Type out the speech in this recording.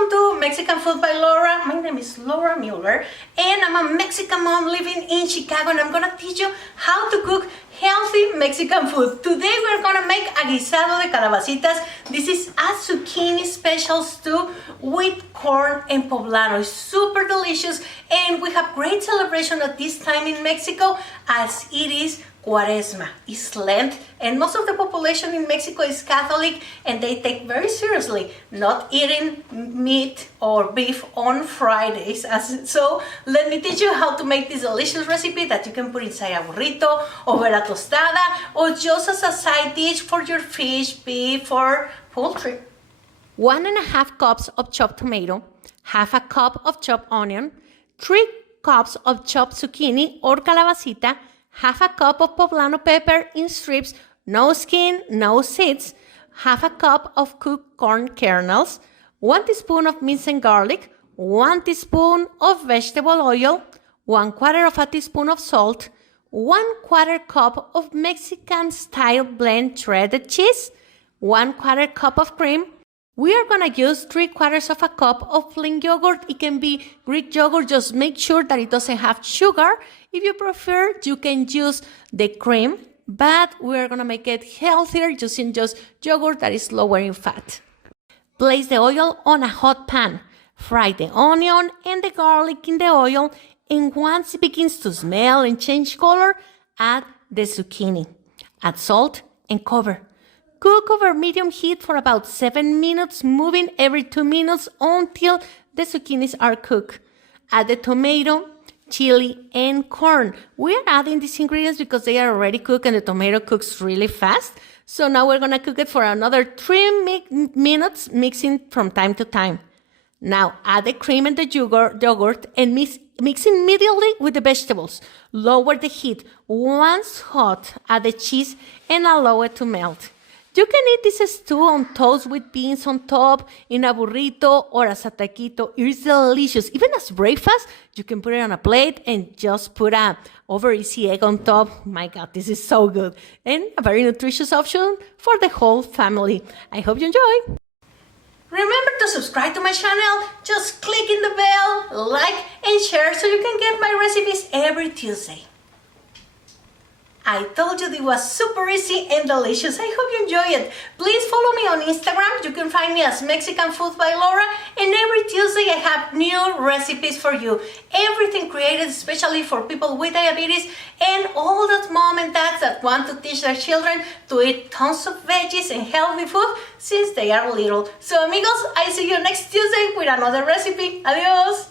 welcome to Mexican Food by Laura. My name is Laura Mueller and I'm a Mexican mom living in Chicago, and I'm gonna teach you how to cook healthy Mexican food. Today we're gonna make a guisado de calabacitas. This is a zucchini special stew with corn and poblano. It's super delicious, and we have great celebration at this time in Mexico as it is cuaresma. It's Lent, and most of the population in Mexico is Catholic, and they take very seriously not eating meat or beef on Fridays. So let me teach you how to make this delicious recipe that you can put inside a burrito, over a tostada, or just as a side dish for your fish, beef, or poultry. 1.5 cups of chopped tomato, half a cup of chopped onion, 3 cups of chopped zucchini or calabacita, half a cup of poblano pepper in strips, no skin, no seeds, half a cup of cooked corn kernels, 1 teaspoon of minced garlic, 1 teaspoon of vegetable oil, 1/4 teaspoon of salt, 1/4 cup of Mexican-style blend shredded cheese, 1/4 cup of cream. We are going to use 3/4 cup of plain yogurt. It can be Greek yogurt. Just make sure that it doesn't have sugar. If you prefer, you can use the cream, but we're going to make it healthier using just yogurt that is lower in fat. Place the oil on a hot pan. Fry the onion and the garlic in the oil, and once it begins to smell and change color, add the zucchini. Add salt and cover. Cook over medium heat for about 7 minutes, moving every 2 minutes until the zucchinis are cooked. Add the tomato, chili, and corn. We are adding these ingredients because they are already cooked and the tomato cooks really fast. So now we're going to cook it for another 3 minutes, mixing from time to time. Now add the cream and the yogurt and mix immediately with the vegetables. Lower the heat. Once hot, add the cheese and allow it to melt. You can eat this stew on toast with beans on top, in a burrito, or as a taquito. It is delicious. Even as breakfast, you can put it on a plate and just put a over easy egg on top. My God, this is so good. And a very nutritious option for the whole family. I hope you enjoy. Remember to subscribe to my channel. Just click in the bell, like, and share so you can get my recipes every Tuesday. I told you it was super easy and delicious. I hope you enjoy it. Please follow me on Instagram. You can find me as Mexican Food by Laura. And every Tuesday I have new recipes for you. Everything created especially for people with diabetes and all those mom and dads that want to teach their children to eat tons of veggies and healthy food since they are little. So amigos, I see you next Tuesday with another recipe. Adios!